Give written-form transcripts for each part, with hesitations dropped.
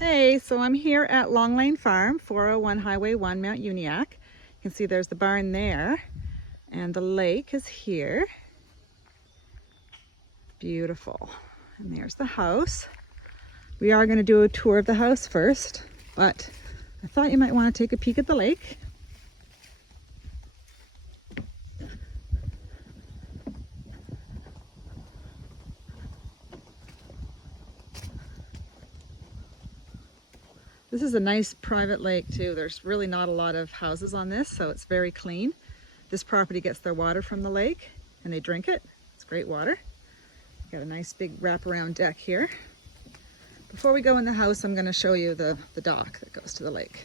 Hey, so I'm here at Long Lane Farm, 401 Highway 1, Mount Uniacke. You can see there's the barn there, and the lake is here. Beautiful. And there's the house. We are going to do a tour of the house first, but I thought you might want to take a peek at the lake. This is a nice private lake too. There's really not a lot of houses on this, so it's very clean. This property gets their water from the lake and they drink it. It's great water. Got a nice big wraparound deck here. Before we go in the house, I'm going to show you the dock that goes to the lake.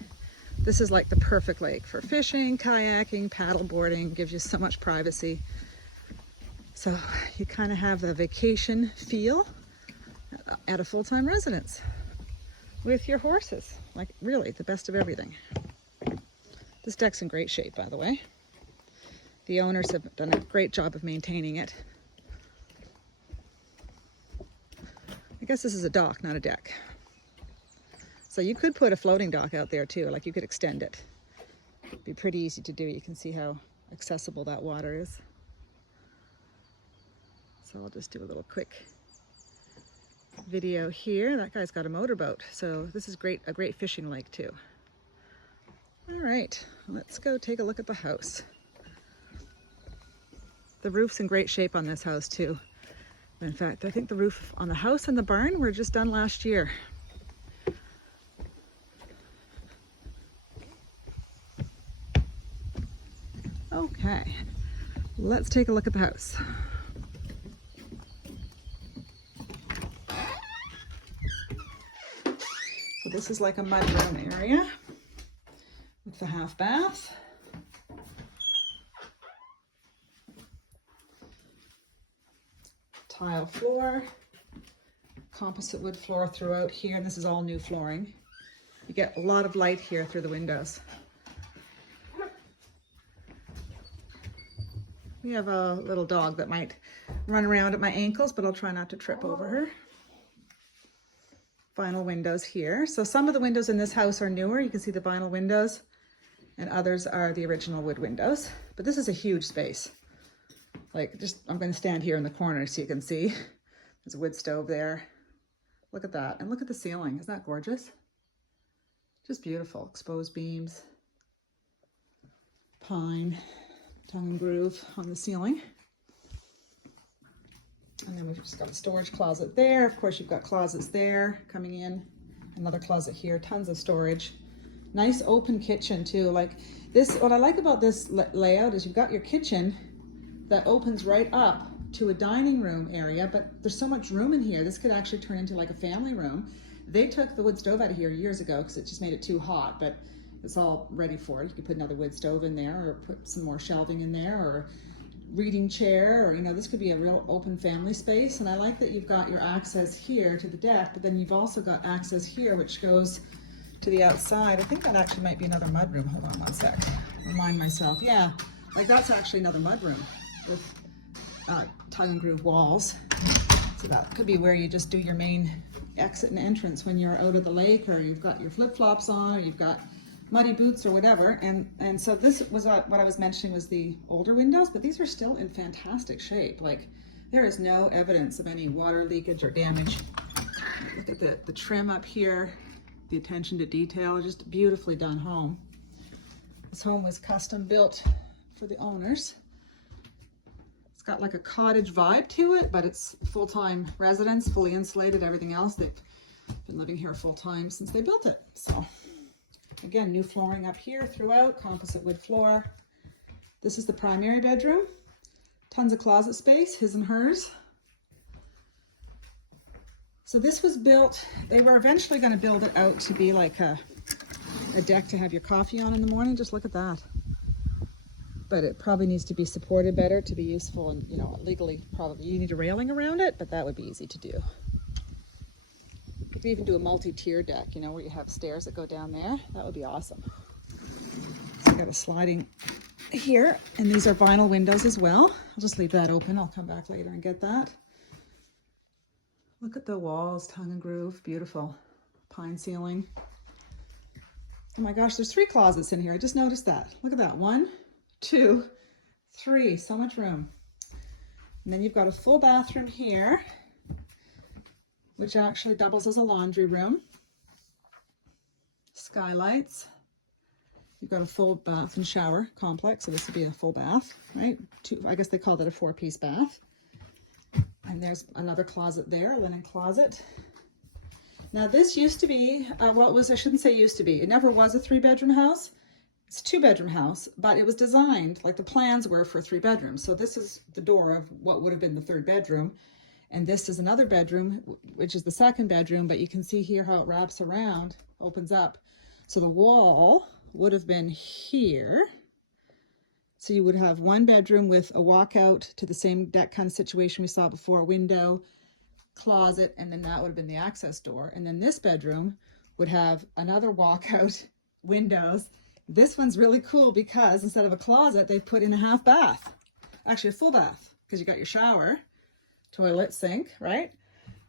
This is like the perfect lake for fishing, kayaking, paddle boarding. Gives you so much privacy. So you kind of have the vacation feel at a full-time residence with your horses. Like really the best of everything. This deck's in great shape, by the way. The owners have done a great job of maintaining it. I guess this is a dock, not a deck. So you could put a floating dock out there too, like you could extend it. It'd be pretty easy to do. You can see how accessible that water is. So I'll just do a little quick video here. That guy's got a motorboat, so this is a great fishing lake too. All right, let's go take a look at the house. The roof's in great shape on this house too. In fact, I think the roof on the house and the barn were just done last year. Okay, let's take a look at the house. So this is like a mudroom area with the half bath. Tile floor, composite wood floor throughout here, and this is all new flooring. You get a lot of light here through the windows. We have a little dog that might run around at my ankles, but I'll try not to trip over her. Vinyl windows here. So some of the windows in this house are newer. You can see the vinyl windows, and others are the original wood windows. But this is a huge space. Like, I'm going to stand here in the corner so you can see. There's a wood stove there. Look at that. And look at the ceiling. Isn't that gorgeous? Just beautiful. Exposed beams. Pine, tongue and groove on the ceiling. And then we've just got a storage closet there. Of course, you've got closets there coming in. Another closet here. Tons of storage. Nice open kitchen too. Like this, what I like about this layout is you've got your kitchen that opens right up to a dining room area, but there's so much room in here. This could actually turn into like a family room. They took the wood stove out of here years ago because it just made it too hot, but it's all ready for it. You could put another wood stove in there or put some more shelving in there or reading chair, or this could be a real open family space. And I like that you've got your access here to the deck, but then you've also got access here which goes to the outside. I think that actually might be another mudroom. Hold on one sec. Remind myself. Yeah, like that's actually another mudroom with tongue and groove walls. So that could be where you just do your main exit and entrance when you're out of the lake, or you've got your flip-flops on, or you've got muddy boots or whatever. And so this was what I was mentioning was the older windows, but these are still in fantastic shape. Like there is no evidence of any water leakage or damage. Look at the trim up here, the attention to detail, just beautifully done home. This home was custom built for the owners. Got like a cottage vibe to it, but it's full-time residence, fully insulated, everything else. They've been living here full-time since they built it. So again, new flooring up here throughout, composite wood floor. This is the primary bedroom. Tons of closet space, his and hers. So this was built, they were eventually going to build it out to be like a deck to have your coffee on in the morning. Just look at that. But it probably needs to be supported better to be useful, and legally probably you need a railing around it, but that would be easy to do. You could even do a multi-tier deck, where you have stairs that go down there. That would be awesome. So I got a sliding here, and these are vinyl windows as well. I'll just leave that open. I'll come back later and get that. Look at the walls, tongue and groove, beautiful. pine ceiling. Oh my gosh, there's 3 closets in here. I just noticed that. Look at that. 1, 2, 3. So much room. And then you've got a full bathroom here, which actually doubles as a laundry room. Skylights. You've got a full bath and shower complex, so this would be a full bath, right? I guess they called it a 4-piece bath. And there's another closet there, a linen closet. Now this used to be, I shouldn't say used to be, it never was a 3-bedroom house. It's a 2-bedroom house, but it was designed, like the plans were for 3 bedrooms. So this is the door of what would have been the 3rd bedroom. And this is another bedroom, which is the 2nd bedroom, but you can see here how it wraps around, opens up. So the wall would have been here. So you would have 1 bedroom with a walkout to the same deck kind of situation we saw before, window, closet, and then that would have been the access door. And then this bedroom would have another walkout, windows. This one's really cool because instead of a closet, they put in a half bath, actually a full bath, because you got your shower, toilet, sink, right?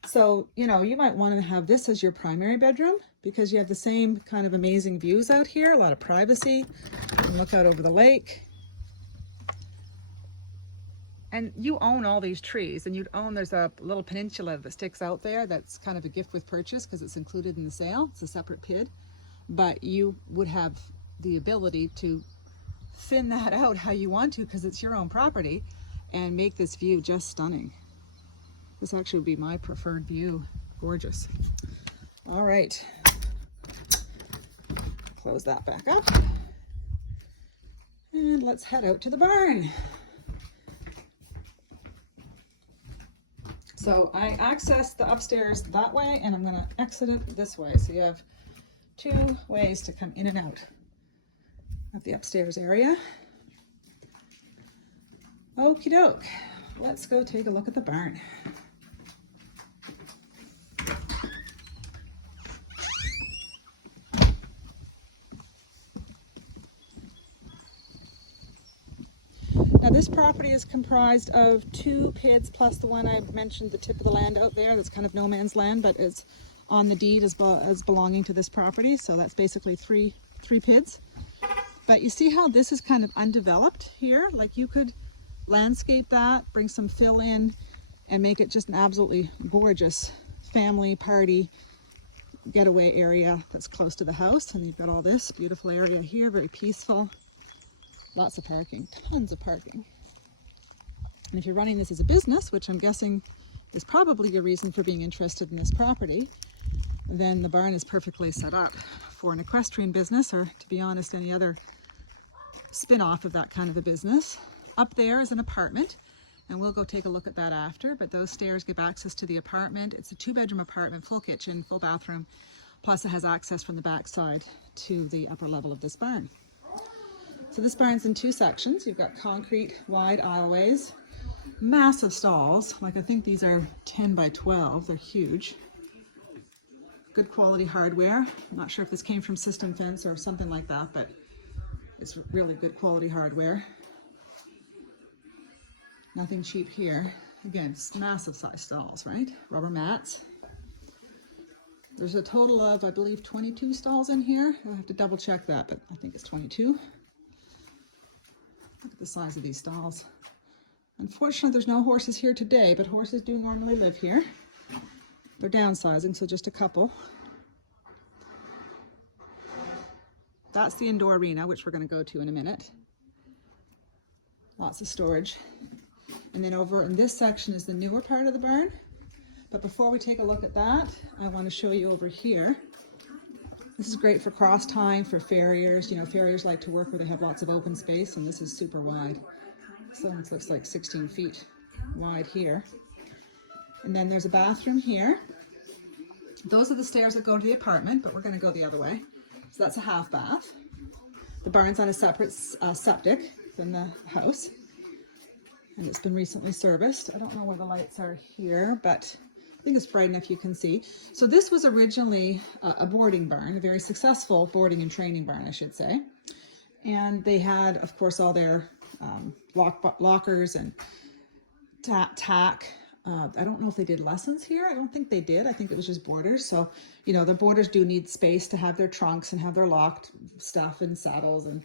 So, you know, you might want to have this as your primary bedroom because you have the same kind of amazing views out here, a lot of privacy. You can look out over the lake. And you own all these trees, and you'd own, there's a little peninsula that sticks out there that's kind of a gift with purchase because it's included in the sale. It's a separate PID, but you would have the ability to thin that out how you want to because it's your own property and make this view just stunning. This actually would be my preferred view. Gorgeous. All right. Close that back up. And let's head out to the barn. So I access the upstairs that way, and I'm going to exit it this way. So you have 2 ways to come in and out of the upstairs area. Okie doke. Let's go take a look at the barn. Now this property is comprised of 2 PIDs plus the one I mentioned, the tip of the land out there. That's kind of no man's land, but it's on the deed as belonging to this property. So that's basically three PIDs. But you see how this is kind of undeveloped here? Like you could landscape that, bring some fill in, and make it just an absolutely gorgeous family party getaway area that's close to the house. And you've got all this beautiful area here, very peaceful. Lots of parking, tons of parking. And if you're running this as a business, which I'm guessing is probably your reason for being interested in this property, then the barn is perfectly set up for an equestrian business, or to be honest, any other spin-off of that kind of a business. Up there is an apartment, and we'll go take a look at that after, but those stairs give access to the apartment. It's a 2-bedroom apartment, full kitchen, full bathroom, plus it has access from the back side to the upper level of this barn. So this barn's in 2 sections. You've got concrete wide aisleways, massive stalls. Like I think these are 10 by 12. They're huge. Good quality hardware. I'm not sure if this came from System Fence or something like that, but it's really good quality hardware. Nothing cheap here. Again, massive size stalls, right? Rubber mats. There's a total of, I believe, 22 stalls in here. I'll have to double check that, but I think it's 22. Look at the size of these stalls. Unfortunately, there's no horses here today, but horses do normally live here. They're downsizing, so just a couple. That's the indoor arena, which we're going to go to in a minute. Lots of storage. And then over in this section is the newer part of the barn. But before we take a look at that, I want to show you over here. This is great for cross tying, for farriers. You know, farriers like to work where they have lots of open space, and this is super wide. So it looks like 16 feet wide here. And then there's a bathroom here. Those are the stairs that go to the apartment, but we're going to go the other way. So that's a half bath. The barn's on a separate septic than the house. And it's been recently serviced. I don't know where the lights are here, but I think it's bright enough you can see. So this was originally a boarding barn, a very successful boarding and training barn, I should say. And they had, of course, all their lockers and tack I don't know if they did lessons here. I don't think they did. I think it was just boarders. So, you know, the boarders do need space to have their trunks and have their locked stuff and saddles and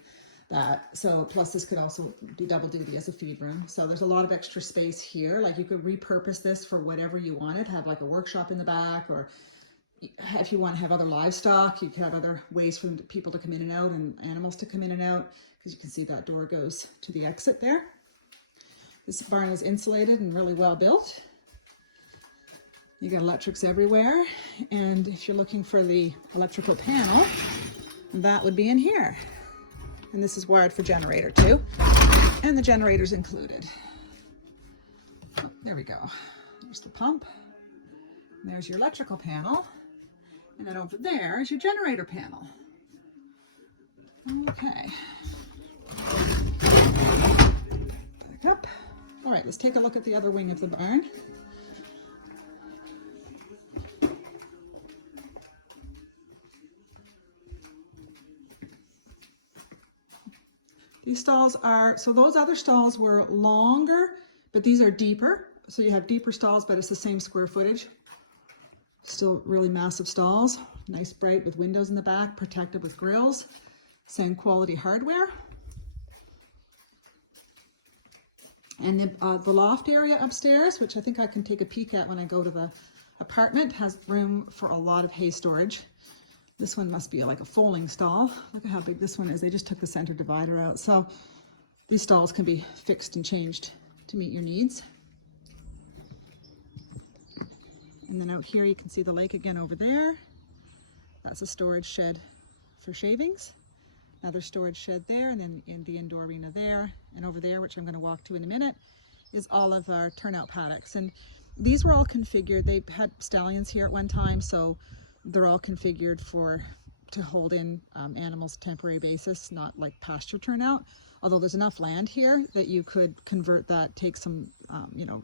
that. So plus this could also be double duty as a feed room. So there's a lot of extra space here. Like you could repurpose this for whatever you wanted, have like a workshop in the back, or if you want to have other livestock, you could have other ways for people to come in and out and animals to come in and out, because you can see that door goes to the exit there. This barn is insulated and really well built. You got electrics everywhere, and if you're looking for the electrical panel, that would be in here. And this is wired for generator too, and the generator's included. Oh, there we go. There's the pump. And there's your electrical panel, and then over there is your generator panel. Okay. Back up. All right, let's take a look at the other wing of the barn. These stalls are, so those other stalls were longer, but these are deeper. So you have deeper stalls, but it's the same square footage. Still really massive stalls. Nice bright with windows in the back, protected with grills. Same quality hardware. And the loft area upstairs, which I think I can take a peek at when I go to the apartment, has room for a lot of hay storage. This one must be like a folding stall. Look at how big this one is. They just took the center divider out. So these stalls can be fixed and changed to meet your needs. And then out here you can see the lake again over there. That's a storage shed for shavings. Another storage shed there, and then in the indoor arena there. And over there, which I'm going to walk to in a minute, is all of our turnout paddocks. And these were all configured. They had stallions here at one time, so they're all configured to hold in animals temporary basis, not like pasture turnout. Although there's enough land here that you could convert that, take some,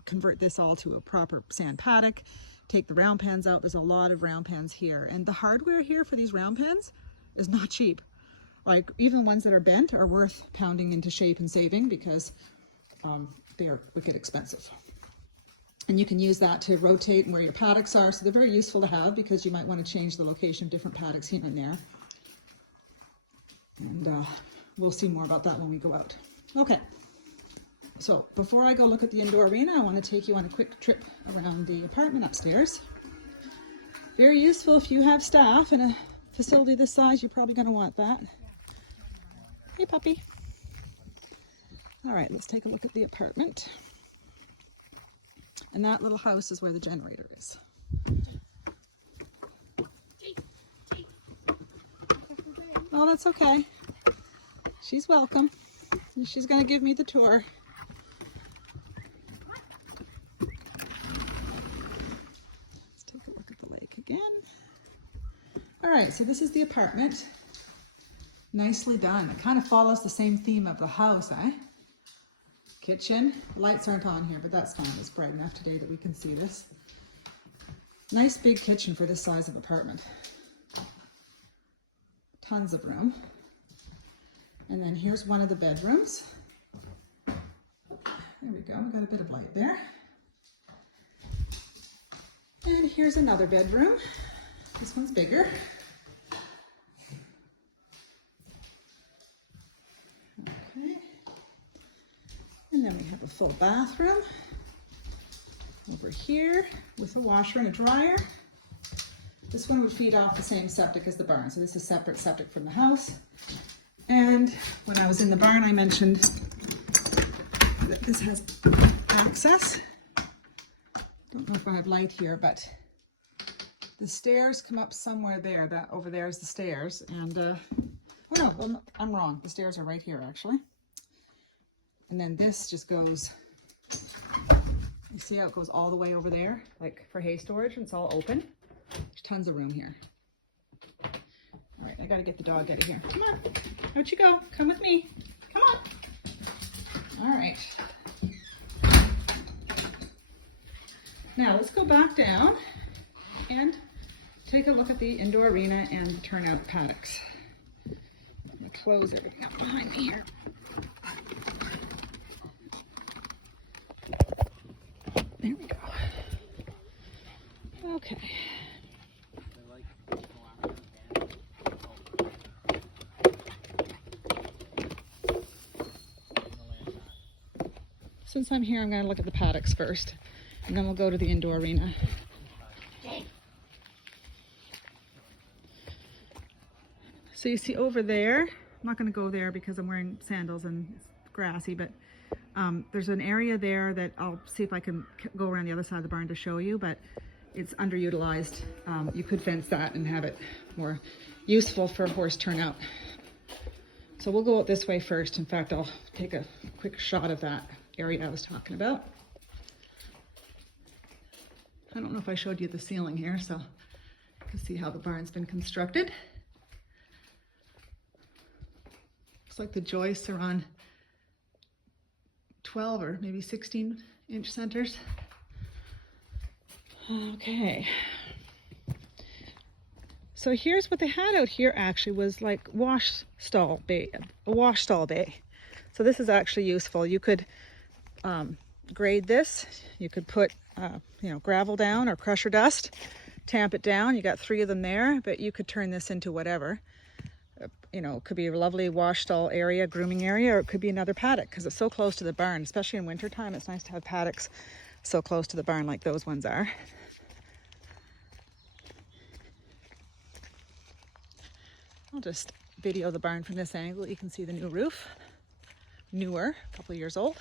convert this all to a proper sand paddock, take the round pens out. There's a lot of round pens here. And the hardware here for these round pens is not cheap. Like even the ones that are bent are worth pounding into shape and saving, because they are wicked expensive. And you can use that to rotate where your paddocks are. So they're very useful to have, because you might want to change the location of different paddocks here and there. And we'll see more about that when we go out. Okay, so before I go look at the indoor arena, I want to take you on a quick trip around the apartment upstairs. Very useful if you have staff in a facility this size. You're probably going to want that. Hey puppy. All right, let's take a look at the apartment. And that little house is where the generator is. Oh, that's okay. She's welcome. She's going to give me the tour. Let's take a look at the lake again. All right, so this is the apartment. Nicely done. It kind of follows the same theme of the house, eh? Kitchen. Lights aren't on here, but that's fine. It's bright enough today that we can see this. Nice big kitchen for this size of apartment. Tons of room. And then here's one of the bedrooms. There we go. We got a bit of light there. And here's another bedroom. This one's bigger. And then we have a full bathroom over here with a washer and a dryer. This one would feed off the same septic as the barn, so this is separate septic from the house. And when I was in the barn, I mentioned that this has access. Don't know if I have light here, but the stairs come up somewhere there. That over there is the stairs, and oh no, well, I'm wrong. The stairs are right here actually. And then this just goes, you see how it goes all the way over there, like for hay storage, and it's all open. There's tons of room here. All right, I gotta get the dog out of here. Come on, out you go, come with me, come on. All right. Now let's go back down and take a look at the indoor arena and the turnout paddocks. I'm gonna close everything up behind me here. There we go. Okay. Since I'm here, I'm going to look at the paddocks first, and then we'll go to the indoor arena. So you see over there, I'm not going to go there because I'm wearing sandals and it's grassy, but there's an area there that I'll see if I can go around the other side of the barn to show you, but it's underutilized. You could fence that and have it more useful for horse turnout. So we'll go out this way first. In fact, I'll take a quick shot of that area I was talking about. I don't know if I showed you the ceiling here, so you can see how the barn's been constructed. Looks like the joists are on 12 or maybe 16-inch centers. Okay. So here's what they had out here actually was like a wash stall bay. So this is actually useful. You could grade this. You could put gravel down or crusher dust, tamp it down. You got 3 of them there, but you could turn this into whatever. It could be a lovely wash stall area, grooming area, or it could be another paddock because it's so close to the barn, especially in wintertime. It's nice to have paddocks so close to the barn like those ones are. I'll just video the barn from this angle. You can see the new roof, newer, a couple of years old.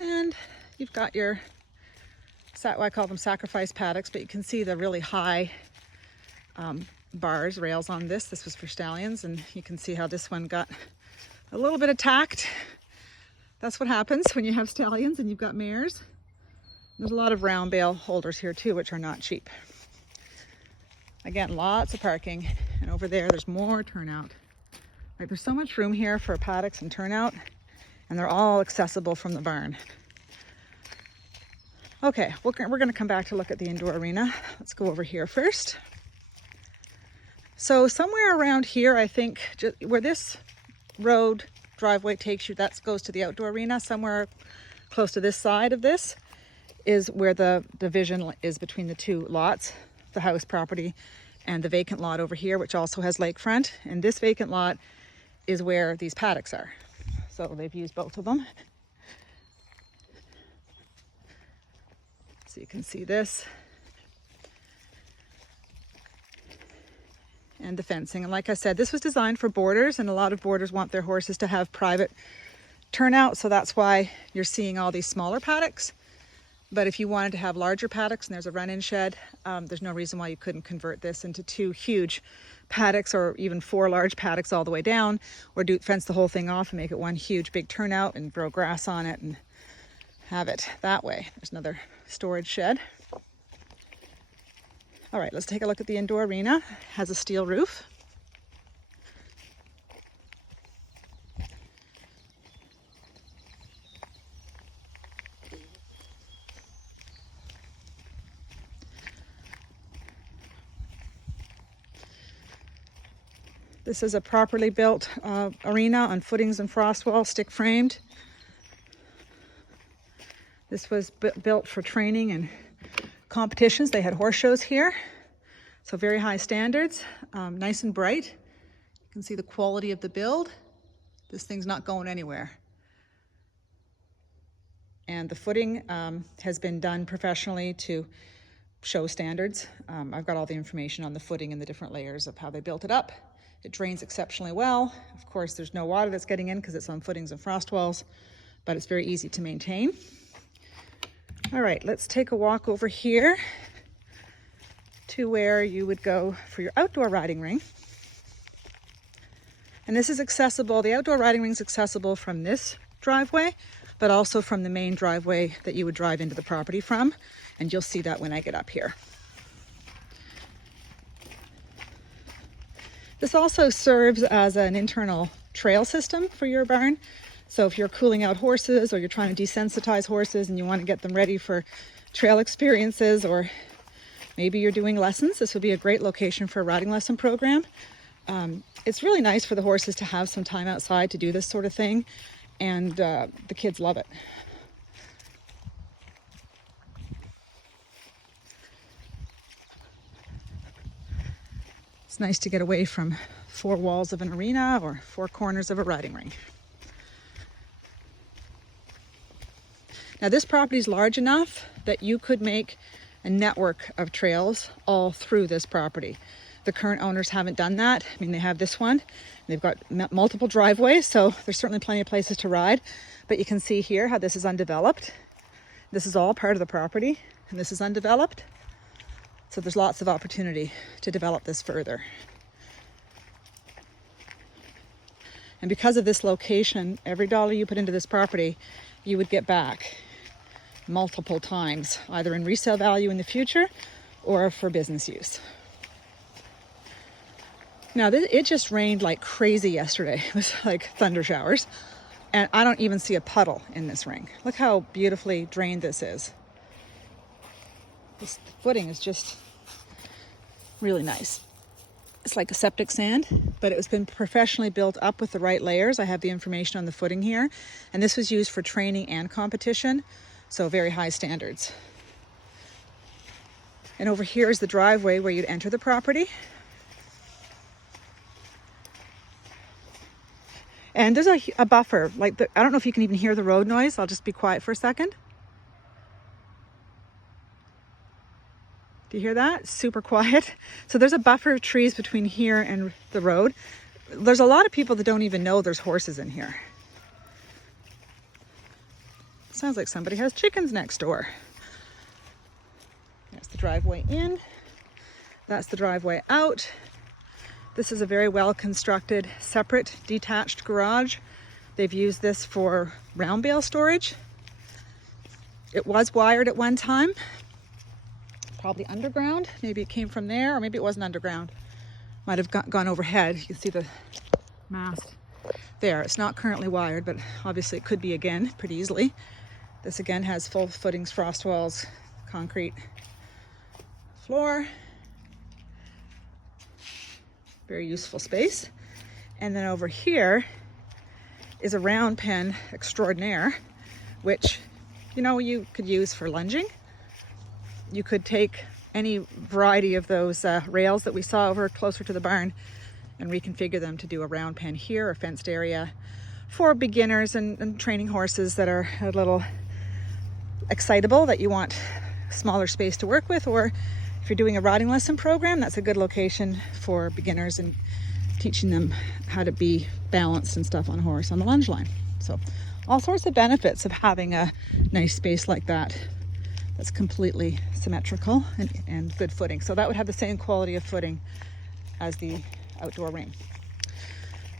And you've got your, I call them sacrifice paddocks, but you can see the really high bars, rails on this. This was for stallions, and you can see how this one got a little bit attacked. That's what happens when you have stallions and you've got mares. There's a lot of round bale holders here too, which are not cheap. Again, lots of parking, and over there's more turnout. Like there's so much room here for paddocks and turnout, and they're all accessible from the barn. Okay, we're going to come back to look at the indoor arena. Let's go over here first. So somewhere around here, I think, where this road driveway takes you, that goes to the outdoor arena. Somewhere close to this side of this is where the division is between the 2 lots, the house property and the vacant lot over here, which also has lakefront. And this vacant lot is where these paddocks are. So they've used both of them. So you can see this. And the fencing. And like I said, this was designed for boarders, and a lot of boarders want their horses to have private turnout. So that's why you're seeing all these smaller paddocks. But if you wanted to have larger paddocks and there's a run-in shed, there's no reason why you couldn't convert this into 2 huge paddocks, or even 4 large paddocks all the way down, or fence the whole thing off and make it one huge big turnout and grow grass on it and have it that way. There's another storage shed. All right, let's take a look at the indoor arena. It has a steel roof. This is a properly built arena on footings and frost walls, stick framed. This was built for training and competitions. They had horse shows here, so very high standards, nice and bright. You can see the quality of the build. This thing's not going anywhere. And the footing has been done professionally to show standards. I've got all the information on the footing and the different layers of how they built it up. It drains exceptionally well. Of course, there's no water that's getting in because it's on footings and frost walls, but it's very easy to maintain. All right, let's take a walk over here to where you would go for your outdoor riding ring. And this is accessible, the outdoor riding ring is accessible from this driveway, but also from the main driveway that you would drive into the property from. And you'll see that when I get up here. This also serves as an internal trail system for your barn. So if you're cooling out horses, or you're trying to desensitize horses and you want to get them ready for trail experiences, or maybe you're doing lessons, this would be a great location for a riding lesson program. It's really nice for the horses to have some time outside to do this sort of thing. and the kids love it. It's nice to get away from 4 walls of an arena or 4 corners of a riding ring. Now this property is large enough that you could make a network of trails all through this property. The current owners haven't done that. I mean, they have this one. They've got multiple driveways, so there's certainly plenty of places to ride. But you can see here how this is undeveloped. This is all part of the property, and this is undeveloped. So there's lots of opportunity to develop this further. And because of this location, every dollar you put into this property, you would get back multiple times, either in resale value in the future or for business use. Now, it just rained like crazy yesterday. It was like thunder showers. And I don't even see a puddle in this ring. Look how beautifully drained this is. This footing is just really nice. It's like a septic sand, but it's been professionally built up with the right layers. I have the information on the footing here. And this was used for training and competition, so very high standards. And over here is the driveway where you'd enter the property. And there's a buffer, like I don't know if you can even hear the road noise. I'll just be quiet for a second. Do you hear that? Super quiet. So there's a buffer of trees between here and the road. There's a lot of people that don't even know there's horses in here. Sounds like somebody has chickens next door. That's the driveway in. That's the driveway out. This is a very well constructed, separate, detached garage. They've used this for round bale storage. It was wired at one time. Probably underground. Maybe it came from there, or maybe it wasn't underground. Might have gone overhead. You can see the mast there. It's not currently wired, but obviously it could be again pretty easily. This again has full footings, frost walls, concrete floor. Very useful space. And then over here is a round pen extraordinaire, which, you know, you could use for lunging. You could take any variety of those rails that we saw over closer to the barn and reconfigure them to do a round pen here, a fenced area for beginners and training horses that are a little excitable, that you want smaller space to work with, or if you're doing a riding lesson program, that's a good location for beginners and teaching them how to be balanced and stuff on a horse on the lunge line. So all sorts of benefits of having a nice space like that that's completely symmetrical and good footing. So that would have the same quality of footing as the outdoor ring.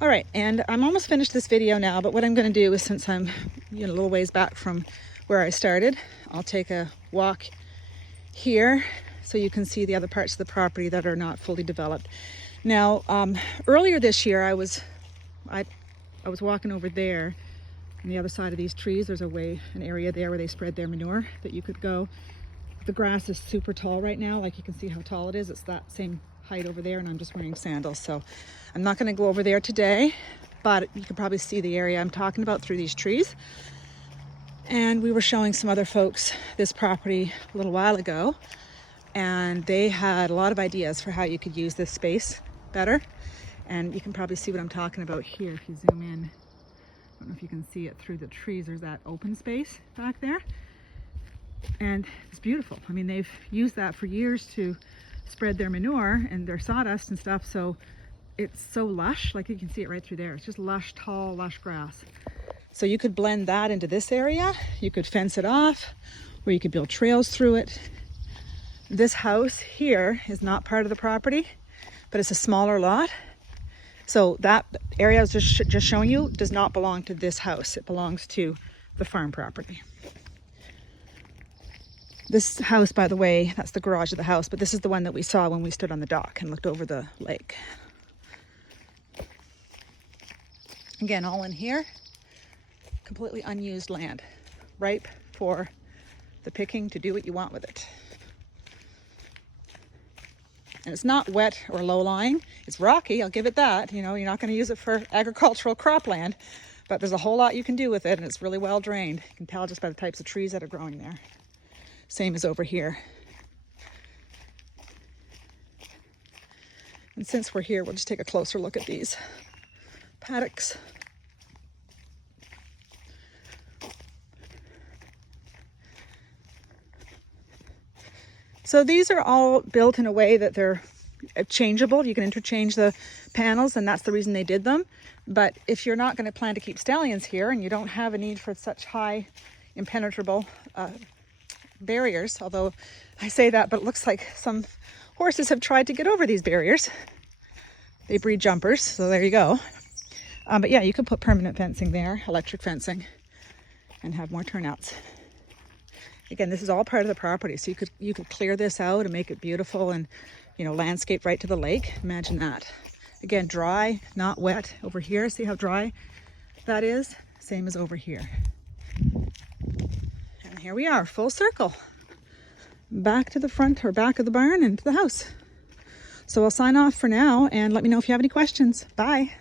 All right, and I'm almost finished this video now, but what I'm going to do is, since I'm a little ways back from where I started, I'll take a walk here so you can see the other parts of the property that are not fully developed. Now, earlier this year, I was walking over there on the other side of these trees. There's an area there where they spread their manure that you could go. The grass is super tall right now. Like, you can see how tall it is. It's that same height over there, and I'm just wearing sandals. So I'm not going to go over there today, but you can probably see the area I'm talking about through these trees. And we were showing some other folks this property a little while ago, and they had a lot of ideas for how you could use this space better. And you can probably see what I'm talking about here if you zoom in. I don't know if you can see it through the trees. There's that open space back there. And it's beautiful. I mean, they've used that for years to spread their manure and their sawdust and stuff. So it's so lush, like you can see it right through there. It's just lush, tall, lush grass. So you could blend that into this area. You could fence it off, or you could build trails through it. This house here is not part of the property, but it's a smaller lot. So that area I was just showing you does not belong to this house. It belongs to the farm property. This house, by the way, that's the garage of the house, but this is the one that we saw when we stood on the dock and looked over the lake. Again, all in here, completely unused land, ripe for the picking to do what you want with it. And it's not wet or low-lying. It's rocky, I'll give it that. You know, you're not going to use it for agricultural cropland, But there's a whole lot you can do with it, and it's really well drained. You can tell just by the types of trees that are growing there. Same as over here. And since we're here, we'll just take a closer look at these paddocks. So these are all built in a way that they're changeable. You can interchange the panels, and that's the reason they did them. But if you're not going to plan to keep stallions here and you don't have a need for such high impenetrable barriers, although I say that, but it looks like some horses have tried to get over these barriers. They breed jumpers, so there you go. But yeah, you could put permanent fencing there, electric fencing, and have more turnouts. Again, this is all part of the property, so you could clear this out and make it beautiful and, you know, landscape right to the lake. Imagine that. Again, dry, not wet. Over here, see how dry that is? Same as over here. And here we are, full circle. Back to the front or back of the barn and to the house. So I'll sign off for now and let me know if you have any questions. Bye.